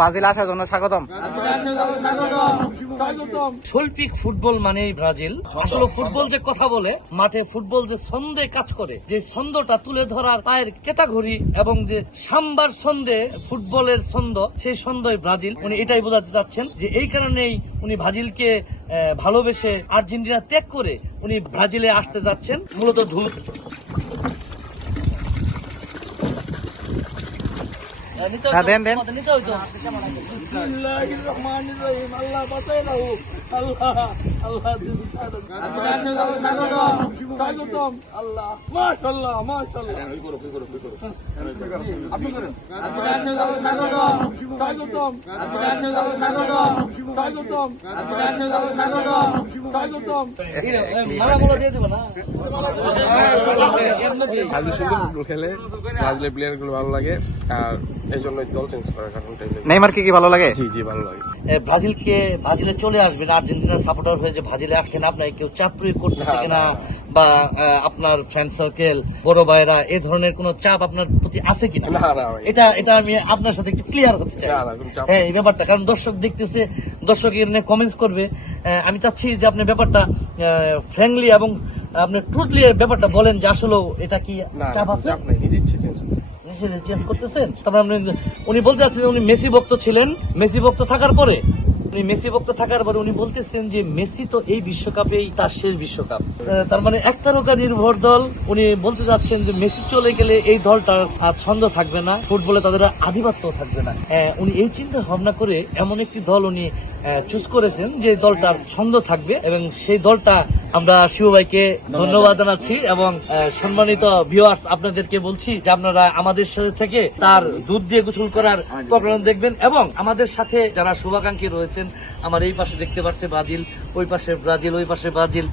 Brazil আসার জন্য স্বাগতম। শৈল্পিক ফুটবল মানেই ব্রাজিল। আসলে ফুটবল যে কথা বলে, মাঠে ফুটবল যে ছন্দে কাজ করে, যে ছন্দটা তুলে ধরার পায়ের ক্যাটাগরি এবং যে সাম্বার ছন্দে ফুটবলের ছন্দ, সেই ছন্দই ব্রাজিল। উনি এটাই বোঝাতে চাচ্ছেন যে এই কারণেই উনি ব্রাজিলকে ভালোবেসে আর্জেন্টিনা ত্যাগ করে উনি ব্রাজিলে আসতে যাচ্ছেন। মূলত দেন দেন। খেলে ব্রাজিলের প্লেয়ার গুলো ভালো লাগে, আর এই জন্য দল চেঞ্জ করার কারণটাই। নেইমার কি ভালো লাগে? জি ভালো লাগে। ব্রাজিলে চলে আসবেন আর্জেন্টিনার সাপোর্টার হয়ে, যে ব্রাজিলে আসবেন আপনাকে কেউ চাপ প্রয়োগ করতেছে কিনা, বা আপনার ফ্রেন্ড সার্কেল, বড় ভাইরা এই ধরনের কোন চাপ আপনার প্রতি আছে কিনা, এটা আমি আপনার সাথে একটু ক্লিয়ার হতে চাই। হ্যাঁ, এই ব্যাপারটা, কারণ দর্শক দেখতেছে, দর্শক এর কমেন্টস করবে। আমি চাচ্ছি যে আপনি ব্যাপারটা ফ্র্যাঙ্কলি এবং আপনি ট্রুথলি ব্যাপারটা বলেন যে আসলে এটা কি চাপ আছে? চেঞ্জ করতেছেন। তারপর উনি বলতে চাচ্ছেন উনি মেসি ভক্ত ছিলেন, মেসি ভক্ত থাকার পরে উনি বলতেছেন যে মেসি তো এই বিশ্বকাপেই তার শেষ বিশ্বকাপ। তার মানে এক তারকা নির্ভর দল। উনি বলতে চাচ্ছেন যে মেসি চলে গেলে এই দলটার আর ছন্দ থাকবে না, ফুটবলে তাদের আধিপত্য থাকবে না। উনি এই চিন্তা ভাবনা করে এমন একটি দল উনি চুজ করেছেন যে দলটার ছন্দ থাকবে, এবং সেই দলটা আমরা শিব ভাইকে ধন্যবাদ জানাচ্ছি। এবং সম্মানিত ভিউয়ার্স, আপনাদেরকে বলছি যে আপনারা আমাদের সাথে থেকে তার দুধ দিয়ে গোসল করার প্রোগ্রাম দেখবেন, এবং আমাদের সাথে যারা শুভাকাঙ্ক্ষী রয়েছেন, আমার এই পাশে দেখতে পাচ্ছে ব্রাজিল, ওই পাশে ব্রাজিল, ওই পাশে ব্রাজিল,